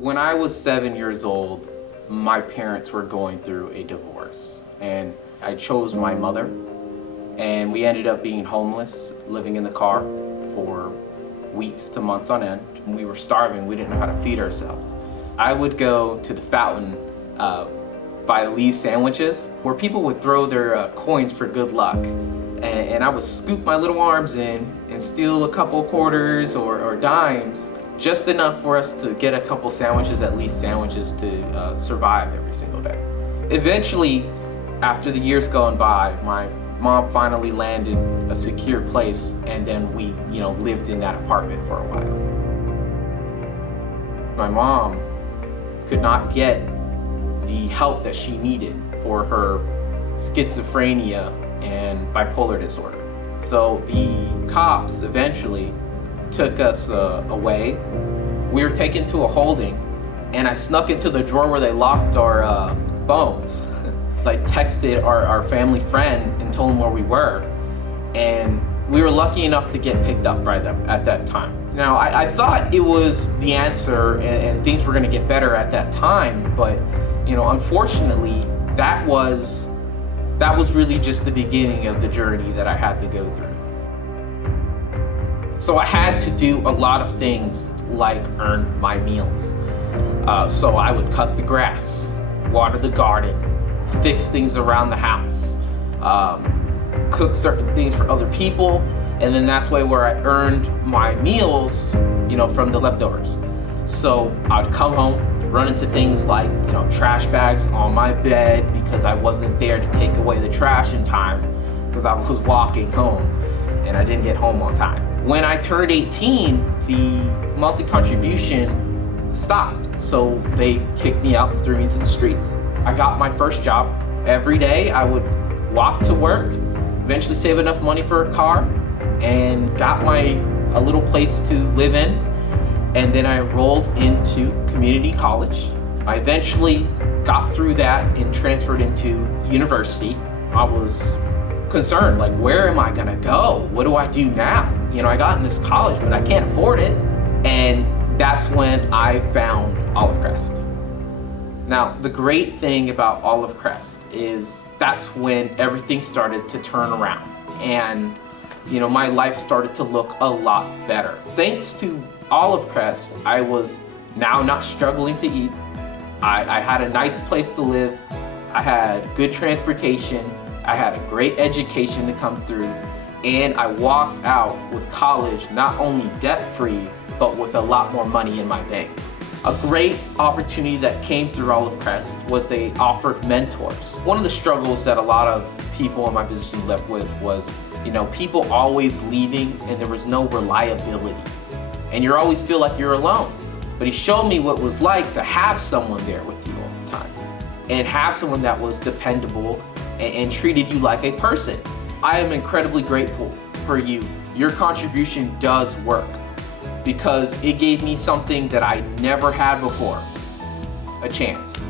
When I was 7 years old, my parents were going through a divorce, and I chose my mother, and we ended up being homeless, living in the car for weeks to months on end. We were starving, we didn't know how to feed ourselves. I would go to the fountain buy Lee's sandwiches, where people would throw their coins for good luck. And I would scoop my little arms in and steal a couple quarters or dimes, just enough for us to get a couple sandwiches, at least sandwiches, to survive every single day. Eventually, after the years gone by, my mom finally landed a secure place, and then we, lived in that apartment for a while. My mom could not get the help that she needed for her schizophrenia and bipolar disorder. So the cops eventually took us away. We were taken to a holding, and I snuck into the drawer where they locked our phones. Like texted our family friend and told him where we were, and we were lucky enough to get picked up right at that time. Now I thought it was the answer and things were going to get better at that time, but unfortunately that was really just the beginning of the journey that I had to go through. So I had to do a lot of things like earn my meals. So I would cut the grass, water the garden, fix things around the house, cook certain things for other people, and then that's where I earned my meals, from the leftovers. So I'd come home, run into things like, trash bags on my bed because I wasn't there to take away the trash in time because I was walking home and I didn't get home on time. When I turned 18, the monthly contribution stopped, so they kicked me out and threw me into the streets. I got my first job. Every day I would walk to work, eventually save enough money for a car, and got a little place to live in. And then I enrolled into community college. I eventually got through that and transferred into university. I was concerned, like, where am I gonna go? What do I do now? I got in this college, but I can't afford it. And that's when I found Olive Crest. Now, the great thing about Olive Crest is that's when everything started to turn around. And, my life started to look a lot better. Thanks to Olive Crest, I was now not struggling to eat. I had a nice place to live. I had good transportation. I had a great education to come through. And I walked out with college not only debt-free, but with a lot more money in my bank. A great opportunity that came through Olive Crest was they offered mentors. One of the struggles that a lot of people in my position left with was, people always leaving and there was no reliability. And you always feel like you're alone. But he showed me what it was like to have someone there with you all the time and have someone that was dependable and treated you like a person. I am incredibly grateful for you. Your contribution does work because it gave me something that I never had before, a chance.